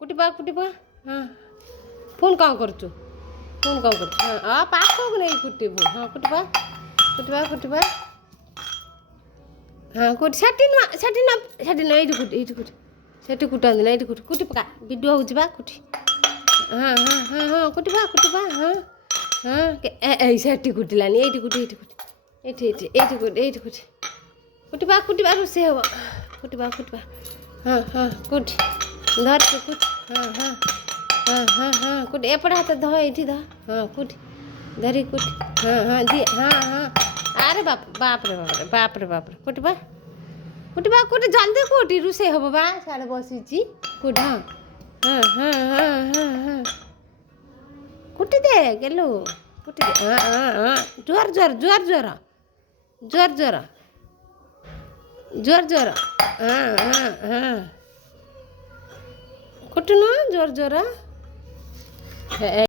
କୁଟିବା ହଁ ପୁଣି କ'ଣ କରୁଛୁ ହଁ ପାଖକୁ ନେଇ କୁଟିବୁ ହଁ କୁଟିବା ହଁ କୁଟି ସେଠି ନୁହଁ ଏଇଠି କୁଟି ସେଠି କୁଟନ୍ତି ନା ଏଇଠି କୁଟି ପକା ଭିଡ଼ିଓ ହେଉଛି ବା କୁଟି ହଁ କୁଟିବା ହଁ ଏଇ ସେଠି କୁଟିଲାନି ଏଇଠି କୁଟି କୁଟିବା ରୋଷେଇ ହେବ କୁଟିବା ହଁ କୁଟି ଧରିଛୁ କୁଟି ହଁ କୁଟି ଏପଟେ ହାତ ଧ ଏଇଠି ଧ ହଁ କୁଟି ଧରି କୁଟି ହଁ ଦିଏ ହଁ ଆରେ ବାପରେ କୁଟିବା କୁଟି ଜଲ୍ଦି କୁଟି ରୋଷେଇ ହେବ ବା ସିଆଡ଼େ ବସିଛି କୁଟି ହଁ କୁଟି ଦେ ଗେଲୁ କୁଟି ଦେ ହଁ ଜୋର ହଁ କୁଟୁନ ଜୋର